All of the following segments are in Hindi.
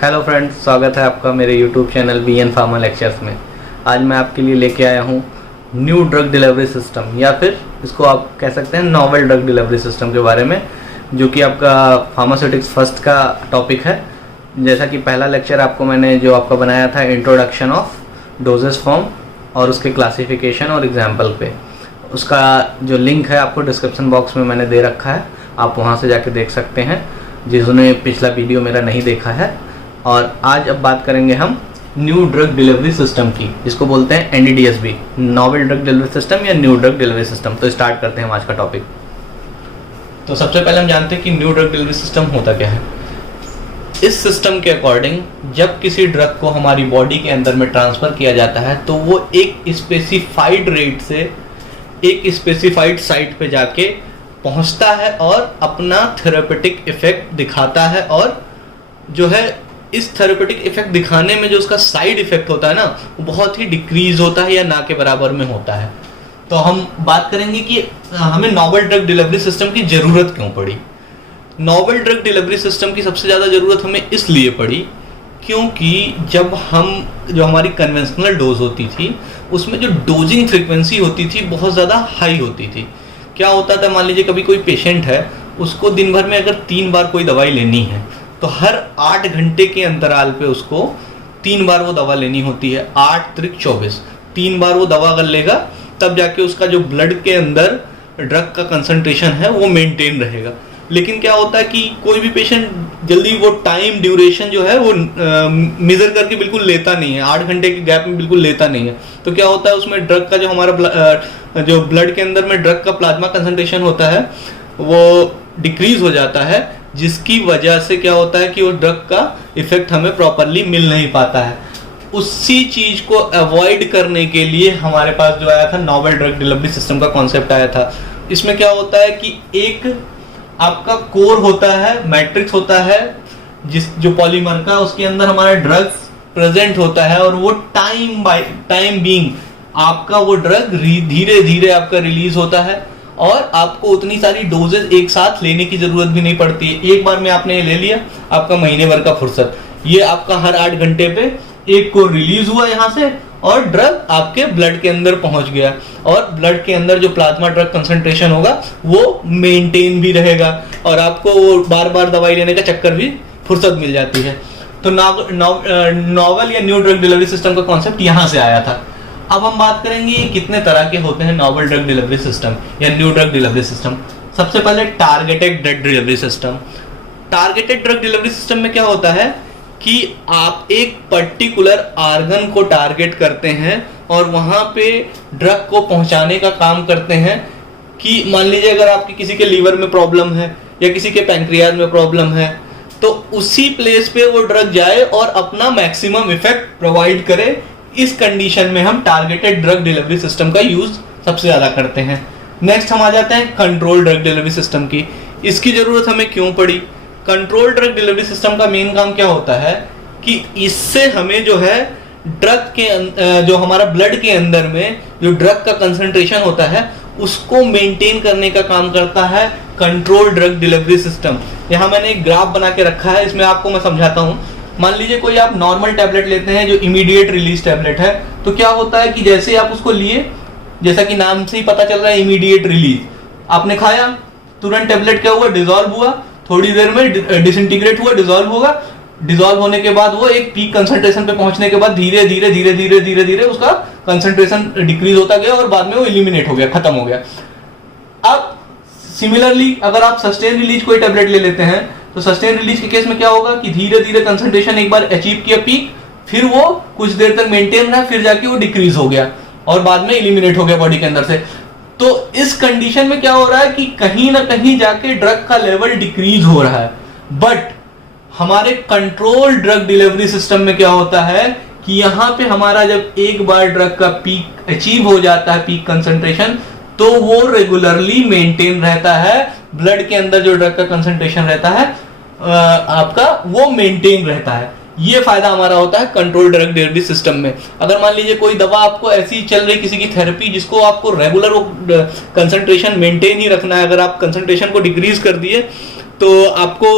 हेलो फ्रेंड्स, स्वागत है आपका मेरे YouTube channel BN pharma lectures में। आज मैं आपके लिए लेके आया हूँ न्यू ड्रग डिलीवरी सिस्टम, या फिर इसको आप कह सकते हैं नॉवेल ड्रग डिलीवरी सिस्टम के बारे में, जो कि आपका फार्मास्यूटिक्स फर्स्ट का टॉपिक है। जैसा कि पहला लेक्चर आपको मैंने जो आपका बनाया था इंट्रोडक्शन ऑफ डोजेस फॉर्म और उसके क्लासिफिकेशन और एग्जाम्पल पे, उसका जो लिंक है आपको डिस्क्रिप्शन बॉक्स में मैंने दे रखा है, आप वहाँ से जाके देख सकते हैं जिन्होंने पिछला वीडियो मेरा नहीं देखा है। और आज अब बात करेंगे हम न्यू ड्रग डिलीवरी सिस्टम की, जिसको बोलते हैं NDDSB, novel drug delivery system या न्यू ड्रग डिलीवरी सिस्टम। तो स्टार्ट करते हैं हम आज का टॉपिक। तो सबसे पहले हम जानते हैं कि न्यू ड्रग डिलीवरी सिस्टम होता क्या है। इस सिस्टम के अकॉर्डिंग जब किसी ड्रग को हमारी बॉडी के अंदर में ट्रांसफ़र किया जाता है तो वो एक स्पेसिफाइड रेट से एक स्पेसिफाइड साइट पे जाके पहुंचता है और अपना थेरेपेटिक इफेक्ट दिखाता है, और जो है इस थेरेपेटिक इफेक्ट दिखाने में जो उसका साइड इफेक्ट होता है ना, वो बहुत ही डिक्रीज होता है या ना के बराबर में होता है। तो हम बात करेंगे कि हमें नॉवेल ड्रग डिलीवरी सिस्टम की ज़रूरत क्यों पड़ी। नॉवेल ड्रग डिलीवरी सिस्टम की सबसे ज़्यादा ज़रूरत हमें इसलिए पड़ी क्योंकि जब जो हमारी कन्वेंशनल डोज होती थी उसमें जो डोजिंग फ्रीक्वेंसी होती थी बहुत ज़्यादा हाई होती थी। क्या होता था, मान लीजिए कभी कोई पेशेंट है, उसको दिन भर में अगर 3 बार कोई दवाई लेनी है तो हर 8 घंटे के अंतराल पे उसको 3 बार वो दवा लेनी होती है। 8 त्रिक 24, 3 बार वो दवा अगर लेगा तब जाके उसका जो ब्लड के अंदर ड्रग का कंसंट्रेशन है वो मेंटेन रहेगा। लेकिन क्या होता है कि कोई भी पेशेंट जल्दी वो टाइम ड्यूरेशन जो है वो मेजर करके बिल्कुल लेता नहीं है, 8 घंटे के गैप में बिल्कुल लेता नहीं है। तो क्या होता है, उसमें ड्रग का जो हमारा जो ब्लड के अंदर में ड्रग का प्लाज्मा कंसंट्रेशन होता है वो डिक्रीज हो जाता है, जिसकी वजह से क्या होता है कि वो ड्रग का इफेक्ट हमें प्रॉपरली मिल नहीं पाता है। उसी चीज को अवॉइड करने के लिए हमारे पास जो आया था नॉवेल ड्रग डिलीवरी सिस्टम का कॉन्सेप्ट आया था। इसमें क्या होता है कि एक आपका कोर होता है, मैट्रिक्स होता है, जो पॉलीमर का, उसके अंदर हमारा ड्रग प्रेजेंट होता है, और वो टाइम बीइंग आपका वो ड्रग धीरे धीरे आपका रिलीज होता है, और आपको उतनी सारी डोजेज एक साथ लेने की जरूरत भी नहीं पड़ती है। एक बार में आपने ले लिया, आपका महीने भर का फुर्सत, ये आपका हर 8 घंटे पे एक को रिलीज हुआ यहाँ से और ड्रग आपके ब्लड के अंदर पहुंच गया, और ब्लड के अंदर जो प्लाज्मा ड्रग कंसंट्रेशन होगा वो मेंटेन भी रहेगा, और आपको वो बार बार दवाई लेने का चक्कर भी फुर्सत मिल जाती है। तो नॉवेल या न्यू ड्रग डिलीवरी सिस्टम का कॉन्सेप्ट यहाँ से आया था। अब हम बात करेंगे कितने तरह के होते हैं नॉवेल ड्रग डिलीवरी सिस्टम या न्यू ड्रग डिलीवरी सिस्टम। सबसे पहले targeted drug delivery system. Targeted drug delivery system में क्या होता है कि आप एक पर्टिकुलर आर्गन को टारगेट करते हैं और वहां पे ड्रग को पहुंचाने का काम करते हैं। कि मान लीजिए अगर आपकी किसी के लीवर में प्रॉब्लम है या किसी के पैंक्रियाज में प्रॉब्लम है, तो उसी प्लेस पे वो ड्रग जाए और अपना मैक्सिमम इफेक्ट प्रोवाइड करे। इस कंडीशन में हम टारगेटेड ड्रग डिलीवरी सिस्टम का यूज सबसे ज्यादा करते हैं। नेक्स्ट हम आ जाते हैं कंट्रोल ड्रग डिलीवरी सिस्टम की। इसकी जरूरत हमें क्यों पड़ी। कंट्रोल ड्रग डिलीवरी सिस्टम का मेन काम क्या होता है कि इससे हमें जो है ड्रग के जो हमारा ब्लड के अंदर में जो ड्रग का कंसंट्रेशन होता है उसको मेंटेन करने का काम करता है कंट्रोल ड्रग डिलीवरी सिस्टम। यहाँ मैंने एक ग्राफ बना के रखा है, इसमें आपको मैं समझाता हूँ। मान लीजिए कोई आप नॉर्मल टैबलेट लेते हैं जो इमीडिएट रिलीज टैबलेट है, तो क्या होता है कि जैसे आप उसको लिए, जैसा कि नाम से ही पता चल रहा है इमीडिएट रिलीज, आपने खाया तुरंत टैबलेट क्या हुआ, डिसॉल्व हुआ, थोड़ी देर में डिसइंटीग्रेट हुआ, डिसॉल्व होगा। डिसॉल्व होने के बाद वो एक पीक कंसंट्रेशन पे पहुंचने के बाद धीरे धीरे धीरे धीरे धीरे धीरे उसका कंसंट्रेशन डिक्रीज होता गया और बाद में वो एलिमिनेट हो गया, खत्म हो गया। अब सिमिलरली अगर आप सस्टेन रिलीज कोई टैबलेट ले लेते हैं तो सस्टेन रिलीज के केस में क्या होगा कि धीरे धीरे कंसंट्रेशन एक बार अचीव किया पीक, फिर वो कुछ देर तक मेंटेन रहा, फिर जाके वो डिक्रीज हो गया और बाद में एलिमिनेट हो गया बॉडी के अंदर से। तो इस कंडीशन में क्या हो रहा है कि कहीं ना कहीं जाके ड्रग का लेवल डिक्रीज हो रहा है। बट हमारे कंट्रोल ड्रग डिलीवरी सिस्टम में क्या होता है कि यहाँ पे हमारा जब एक बार ड्रग का पीक अचीव हो जाता है, पीक कंसंट्रेशन, तो वो रेगुलरली मेंटेन रहता है। ब्लड के अंदर जो ड्रग का कंसंट्रेशन रहता है आपका वो मेंटेन रहता है। ये फायदा हमारा होता है कंट्रोल ड्रग डिलीवरी सिस्टम में। अगर मान लीजिए कोई दवा आपको ऐसी चल रही, किसी की थेरेपी जिसको आपको रेगुलर वो कंसंट्रेशन मेंटेन ही रखना है, अगर आप कंसंट्रेशन को डिक्रीज कर दिए तो आपको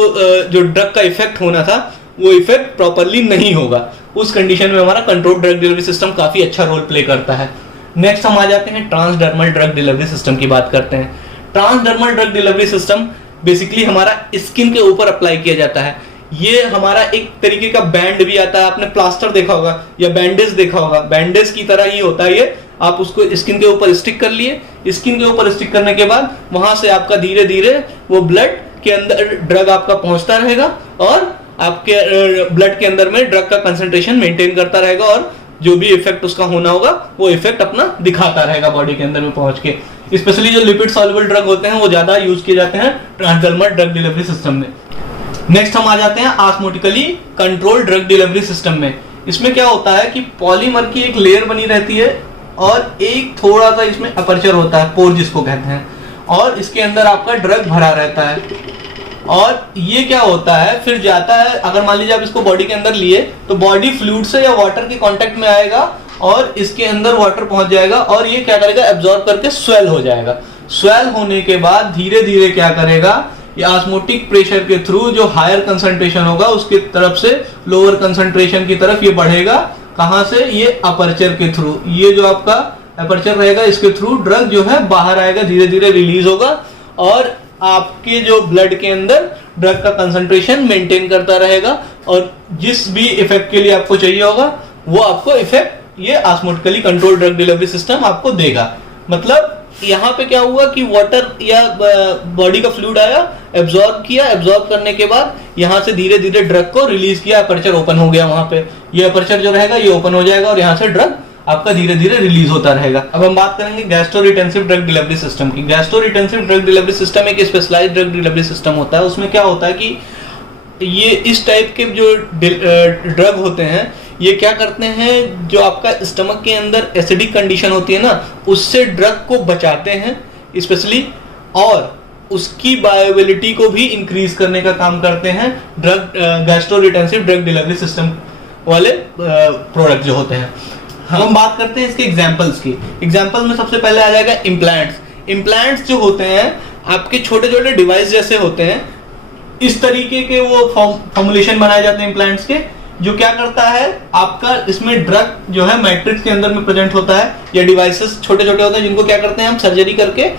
जो ड्रग का इफेक्ट होना था वो इफेक्ट प्रॉपरली नहीं होगा। उस कंडीशन में हमारा कंट्रोल ड्रग डिलीवरी सिस्टम काफी अच्छा रोल प्ले करता है। नेक्स्ट हम आ जाते हैं ट्रांसडर्मल ड्रग डिलीवरी सिस्टम की बात करते हैं। Transdermal drug delivery system basically हमारा स्किन के ऊपर अप्लाई किया जाता है। ये हमारा एक तरीके का बैंड भी आता है, आपने प्लास्टर देखा होगा या बैंडेज देखा होगा, बैंडेज की तरह ही होता है ये। आप उसको स्किन के ऊपर स्टिक कर लिए, स्किन के ऊपर स्टिक करने के बाद वहां से आपका धीरे धीरे वो ब्लड के अंदर ड्रग आपका पहुंचता रहेगा और आपके ब्लड के अंदर में ड्रग का कंसंट्रेशन मेंटेन करता रहेगा और जो भी इफेक्ट उसका होना होगा वो इफेक्ट अपना दिखाता रहेगा बॉडी के अंदर में पहुंच के। स्पेशली जो लिपिड सॉल्युबल ड्रग होते हैं वो ज्यादा यूज किए जाते हैं ट्रांसडर्मल ड्रग डिलीवरी सिस्टम में। नेक्स्ट हम आ जाते हैं osmotically control drug delivery system में। इसमें क्या होता है कि पॉलीमर की एक लेयर बनी रहती है और एक थोड़ा सा इसमें अपर्चर होता है, पोर जिसको कहते हैं, और इसके अंदर आपका ड्रग भरा रहता है। और ये क्या होता है, फिर जाता है, अगर मान लीजिए आप इसको बॉडी के अंदर लिए तो बॉडी फ्लूइड से या वाटर के कांटेक्ट में आएगा और इसके अंदर वाटर पहुंच जाएगा और ये क्या करेगा, एब्जॉर्ब करके स्वेल हो जाएगा। स्वेल होने के बाद धीरे धीरे क्या करेगा, ये ऑस्मोटिक प्रेशर के थ्रू जो हायर कंसंट्रेशन होगा उसकी तरफ से लोअर कंसंट्रेशन की तरफ ये बढ़ेगा। कहां से, ये अपर्चर के थ्रू, ये जो आपका अपर्चर रहेगा इसके थ्रू ड्रग जो है बाहर आएगा, धीरे धीरे रिलीज होगा और आपके जो ब्लड के अंदर ड्रग का कंसंट्रेशन मेंटेन करता रहेगा और जिस भी इफेक्ट के लिए आपको चाहिए होगा वो आपको इफेक्ट ये osmotically control drug delivery system आपको देगा। मतलब यहाँ पे क्या हुआ कि वाटर या बॉडी का फ्लूइड आया, एब्जॉर्ब किया, एब्जॉर्ब करने के बाद यहाँ से धीरे धीरे ड्रग को रिलीज किया, अपर्चर ओपन हो गया, वहां पे ये अपर्चर जो रहेगा ये ओपन हो जाएगा और यहाँ से ड्रग आपका धीरे धीरे रिलीज होता रहेगा। अब हम बात करेंगे गैस्ट्रोरिटेंसिव ड्रग डिलीवरी सिस्टम की। गैस्ट्रोरिटेंसिव ड्रग डिलीवरी सिस्टम एक स्पेशलाइज्ड ड्रग डिलीवरी सिस्टम होता है। उसमें क्या होता है कि ये इस टाइप के जो ड्रग होते हैं ये क्या करते हैं, जो आपका स्टमक के अंदर एसिडिक कंडीशन होती है ना, उससे ड्रग को बचाते हैं स्पेशली, और उसकी बायोबिलिटी को भी इंक्रीज करने का काम करते हैं ड्रग गैस्ट्रोरिटेंसिव ड्रग डिलीवरी सिस्टम वाले प्रोडक्ट जो होते हैं। हम बात करते हैं इसके एग्जांपल्स की। एग्जांपल में सबसे पहले आ जाएगा इम्प्लांट्स। इम्प्लांट्स जो होते हैं आपके छोटे छोटे डिवाइस जैसे होते हैं, इस तरीके के वो फॉर्मुलेशन बनाए जाते हैं इम्प्लांट्स के, जो क्या करता है आपका इसमें ड्रग जो है मैट्रिक्स के अंदर में प्रेजेंट होता है, या डिवाइसेस छोटे छोटे होते हैं जिनको क्या करते हैं हम सर्जरी करके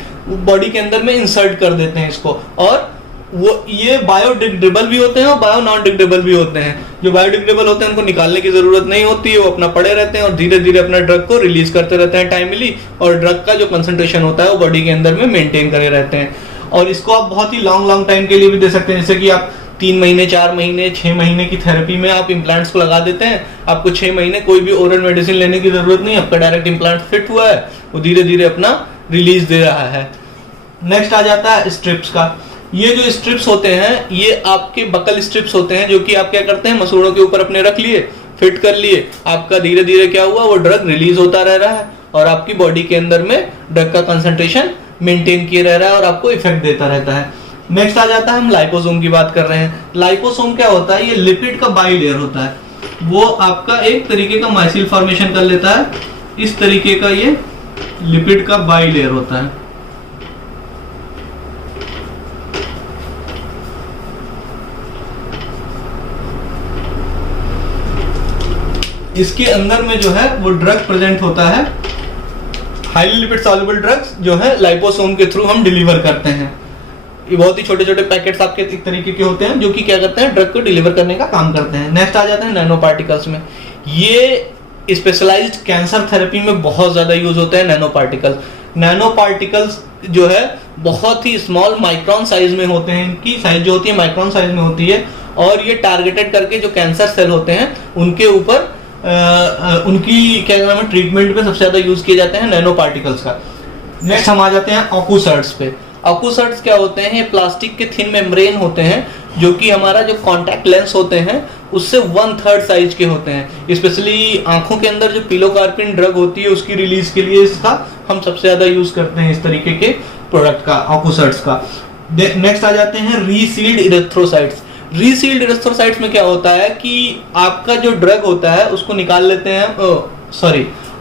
बॉडी के अंदर में इंसर्ट कर देते हैं इसको, और वो ये बायोडिग्रेडेबल भी होते हैं और बायो नॉन डिग्रेडेबल भी होते हैं। जो बायोडिग्रेडेबल होते हैं उनको निकालने की जरूरत नहीं होती है, वो अपना पड़े रहते हैं और धीरे धीरे अपना ड्रग को रिलीज करते रहते हैं टाइमली, और ड्रग का जो कंसंट्रेशन होता है वो बॉडी के अंदर में मेंटेन करे रहते हैं। और इसको आप बहुत ही लॉन्ग टाइम के लिए भी दे सकते हैं, जैसे कि आप 3 महीने, 4 महीने, 6 महीने की थेरेपी में आप इम्प्लांट्स को लगा देते हैं। आपको 6 महीने कोई भी ओरल मेडिसिन लेने की जरूरत नहीं, आपका डायरेक्ट इम्प्लांट फिट हुआ है, वो धीरे धीरे अपना रिलीज दे रहा है। नेक्स्ट आ जाता है स्ट्रिप्स का। ये जो स्ट्रिप्स होते हैं ये आपके बकल स्ट्रिप्स होते हैं, जो कि आप क्या करते हैं मसूड़ों के ऊपर अपने रख लिए, फिट कर लिए, आपका धीरे धीरे क्या हुआ वो ड्रग रिलीज होता रह रहा है और आपकी बॉडी के अंदर में ड्रग का कंसंट्रेशन मेंटेन किए रह रहा है और आपको इफेक्ट देता रहता है। नेक्स्ट आ जाता है, हम लाइपोसोम की बात कर रहे हैं। लाइपोसोम क्या होता है, ये लिपिड का बाइलेयर होता है। वो आपका एक तरीके का माइसिल फॉर्मेशन कर लेता है, इस तरीके का ये लिपिड का बाइलेयर होता है। इसके अंदर में जो है वो ड्रग प्रेजेंट होता है, हाईली लिपिड सॉल्युबल ड्रग्स जो है लाइपोसोम के थ्रू हम डिलीवर करते हैं। ये बहुत ही छोटे छोटे पैकेट्स आपके एक तरीके के होते हैं जो कि क्या करते हैं ड्रग को डिलीवर करने का काम करते हैं। नेक्स्ट आ जाते हैं नैनो पार्टिकल्स में। ये स्पेशलाइज्ड कैंसर थेरेपी में बहुत ज्यादा यूज होते हैं नैनो पार्टिकल्स। नैनो पार्टिकल्स जो है बहुत ही स्मॉल माइक्रोन साइज में होते हैं, इनकी साइज जो होती है माइक्रोन साइज में होती है, और ये टारगेटेड करके जो कैंसर सेल होते हैं उनके ऊपर उनकी क्या नाम है ट्रीटमेंट में सबसे ज्यादा यूज किए जाते हैं नैनो पार्टिकल्स का। नेक्स्ट हम आ जाते हैं ऑक्यूसर्ट्स पे। ऑक्यूसर्ट्स क्या होते हैं, ये प्लास्टिक के थिन मेम्ब्रेन होते हैं जो कि हमारा जो कॉन्टैक्ट लेंस होते हैं उससे 1/3 साइज के होते हैं। स्पेशली आंखों के अंदर जो पिलोकार्पिन ड्रग होती है उसकी रिलीज के लिए इसका हम सबसे ज्यादा यूज करते हैं, इस तरीके के प्रोडक्ट का, ऑक्यूसर्ट्स का। नेक्स्ट आ जाते हैं रीसील्ड इरेथ्रोसाइट्स। रीसील्ड इरेथ्रोसाइट्स में क्या होता है कि आपका जो ड्रग होता है उसको निकाल लेते हैं,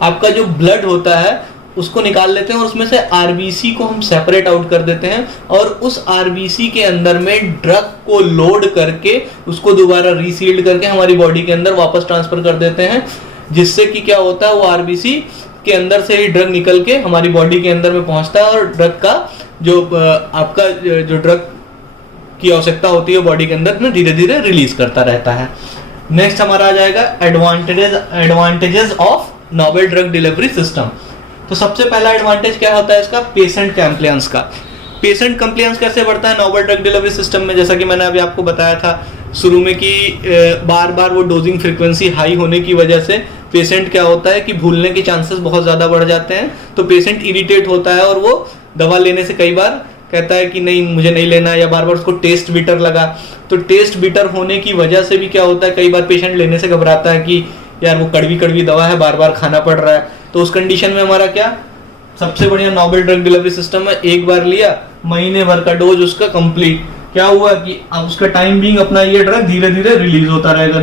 आपका जो ब्लड होता है उसको निकाल लेते हैं और उसमें से आरबीसी को हम सेपरेट आउट कर देते हैं और उस आरबीसी के अंदर में ड्रग को लोड करके उसको दोबारा रीसील्ड करके हमारी बॉडी के अंदर वापस ट्रांसफर कर देते हैं, जिससे कि क्या होता है वो आरबीसी के अंदर से ही ड्रग निकल के हमारी बॉडी के अंदर में पहुंचता है और ड्रग का जो आपका जो ड्रग की आवश्यकता होती है बॉडी के अंदर में धीरे धीरे रिलीज करता रहता है। नेक्स्ट हमारा आ जाएगा advantages of novel drug delivery system. तो सबसे पहला एडवांटेज क्या होता है इसका, पेशेंट कंप्लायंस का। पेशेंट कंप्लायंस कैसे बढ़ता है नोवेल ड्रग डिलीवरी सिस्टम में, जैसा कि मैंने अभी आपको बताया था शुरू में कि बार बार वो डोजिंग फ्रीक्वेंसी हाई होने की वजह से पेशेंट क्या होता है कि भूलने के चांसेस बहुत ज़्यादा बढ़ जाते हैं, तो पेशेंट इरिटेट होता है और वो दवा लेने से कई बार कहता है कि नहीं मुझे नहीं लेना, या बार बार उसको टेस्ट बीटर लगा। तो टेस्ट बीटर होने की वजह से भी क्या होता है कई बार पेशेंट लेने से घबराता है कि यार वो कड़वी कड़वी दवा है, बार बार खाना पड़ रहा है। तो उस कंडीशन में हमारा क्या सबसे बढ़िया नोवेल ड्रग डिलीवरी सिस्टम है, एक बार लिया महीने भर का डोज उसका कंप्लीट, क्या हुआ कि अब उसका टाइम बीइंग अपना ये ड्रग धीरे धीरे रिलीज होता रहेगा,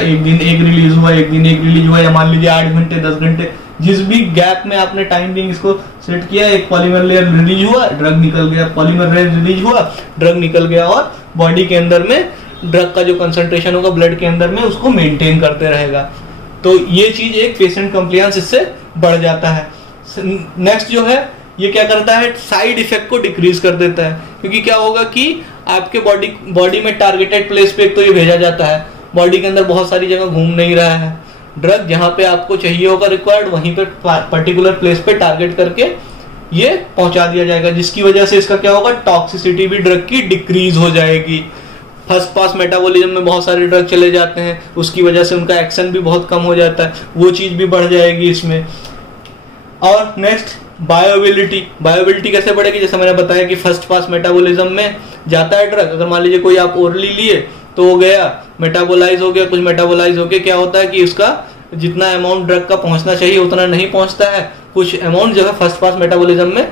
एक दिन एक रिलीज हुआ, एक दिन एक रिलीज हुआ, या मान लीजिए 8 घंटे 10 घंटे जिस भी गैप में आपने टाइम बीइंग इसको सेट किया, एक पॉलीमर लेयर रिलीज हुआ ड्रग निकल गया, पॉलीमर लेयर रिलीज हुआ ड्रग निकल गया, और बॉडी के अंदर में ड्रग का जो कंसंट्रेशन होगा ब्लड के अंदर में उसको मेंटेन करते रहेगा। तो ये चीज एक पेशेंट कंप्लायंस इससे बढ़ जाता है। नेक्स्ट जो है ये क्या करता है, साइड इफेक्ट को डिक्रीज कर देता है, क्योंकि क्या होगा कि आपके बॉडी में टारगेटेड प्लेस पे एक तो ये भेजा जाता है, बॉडी के अंदर बहुत सारी जगह घूम नहीं रहा है, ड्रग जहां पे आपको चाहिए होगा रिक्वायर्ड वहीं पे पर्टिकुलर प्लेस पे टारगेट करके ये पहुंचा दिया जाएगा, जिसकी वजह से इसका क्या होगा टॉक्सिसिटी भी ड्रग की डिक्रीज हो जाएगी। फर्स्ट पास मेटाबॉलिज्म में बहुत सारे ड्रग चले जाते हैं, उसकी वजह से उनका एक्शन भी बहुत कम हो जाता है, वो चीज भी बढ़ जाएगी इसमें। और नेक्स्ट बायोअवेलेबिलिटी कैसे बढ़ेगी, जैसे मैंने बताया कि फर्स्ट पास मेटाबॉलिज्म में जाता है ड्रग, अगर मान लीजिए कोई आप ओरली लिए तो वो गया मेटाबोलाइज हो गया, कुछ मेटाबोलाइज होके क्या होता है कि उसका जितना अमाउंट ड्रग का पहुंचना चाहिए उतना नहीं पहुंचता है, कुछ अमाउंट जो है फर्स्ट पास मेटाबॉलिज्म में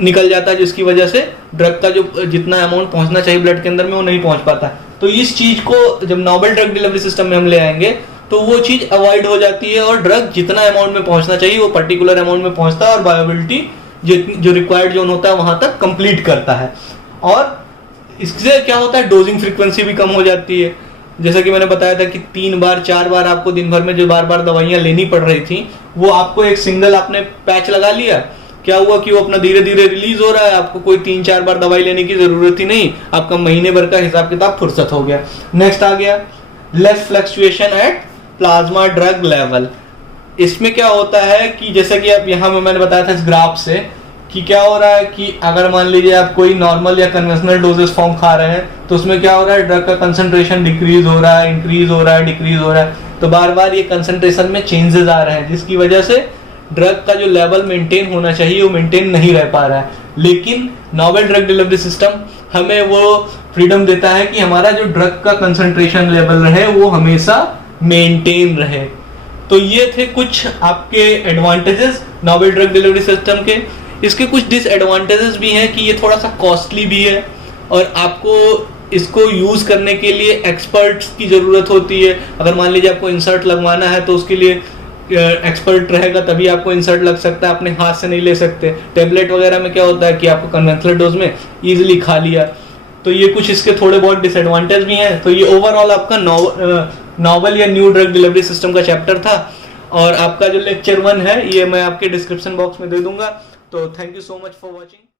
निकल जाता है, जिसकी वजह से ड्रग का जो जितना अमाउंट पहुंचना चाहिए ब्लड के अंदर में वो नहीं पहुंच पाता। तो इस चीज को जब नोवेल ड्रग डिलीवरी सिस्टम में हम ले आएंगे तो वो चीज अवॉइड हो जाती है और ड्रग जितना अमाउंट में पहुंचना चाहिए वो पर्टिकुलर अमाउंट में पहुंचता है और बायोअवेलेबिलिटी जो रिक्वायर्ड जोन होता है वहां तक कंप्लीट करता है। और इससे क्या होता है डोजिंग फ्रीक्वेंसी भी कम हो जाती है, जैसा कि मैंने बताया था कि 3 बार 4 बार आपको दिन भर में जो बार बार दवाइयां लेनी पड़ रही थी वो आपको एक सिंगल आपने पैच लगा लिया, क्या हुआ कि वो अपना धीरे धीरे रिलीज हो रहा है, आपको कोई 3-4 बार दवाई लेने की जरूरत ही नहीं, आपका महीने भर का हिसाब किताब फुर्सत हो गया। नेक्स्ट आ गया less fluctuation at plasma drug level. इसमें क्या होता है कि जैसा कि आप यहाँ में मैंने बताया था इस ग्राफ से कि क्या हो रहा है कि अगर मान लीजिए आप कोई नॉर्मल या कन्वेंशनल डोजेस फॉर्म खा रहे हैं तो उसमें क्या हो रहा है ड्रग का कंसंट्रेशन डिक्रीज हो रहा है, इंक्रीज हो रहा है, डिक्रीज हो रहा है, तो बार बार ये कंसंट्रेशन में चेंजेस आ रहे हैं, जिसकी वजह से ड्रग का जो लेवल मेंटेन होना चाहिए वो मेंटेन नहीं रह पा रहा है। लेकिन नोवेल ड्रग डिलीवरी सिस्टम हमें वो फ्रीडम देता है कि हमारा जो ड्रग का कंसंट्रेशन लेवल रहे वो हमेशा मेंटेन रहे। तो ये थे कुछ आपके advantages novel drug delivery system के। इसके कुछ डिसएडवांटेजेस भी हैं कि ये थोड़ा सा कॉस्टली भी है और आपको इसको यूज करने के लिए एक्सपर्ट्स की जरूरत होती है। अगर मान लीजिए आपको इंसर्ट लगवाना है तो उसके लिए एक्सपर्ट रहेगा तभी आपको इंसर्ट लग सकता है, अपने हाथ से नहीं ले सकते। टेबलेट वगैरह में क्या होता है कि आपको कन्वेंशनल डोज में इजीली खा लिया, तो ये कुछ इसके थोड़े बहुत डिसएडवांटेज भी हैं। तो ये ओवरऑल आपका नोवेल या न्यू ड्रग डिलीवरी सिस्टम का चैप्टर था और आपका जो लेक्चर 1 है ये मैं आपके डिस्क्रिप्शन बॉक्स में दे दूंगा। तो thank you so much for watching.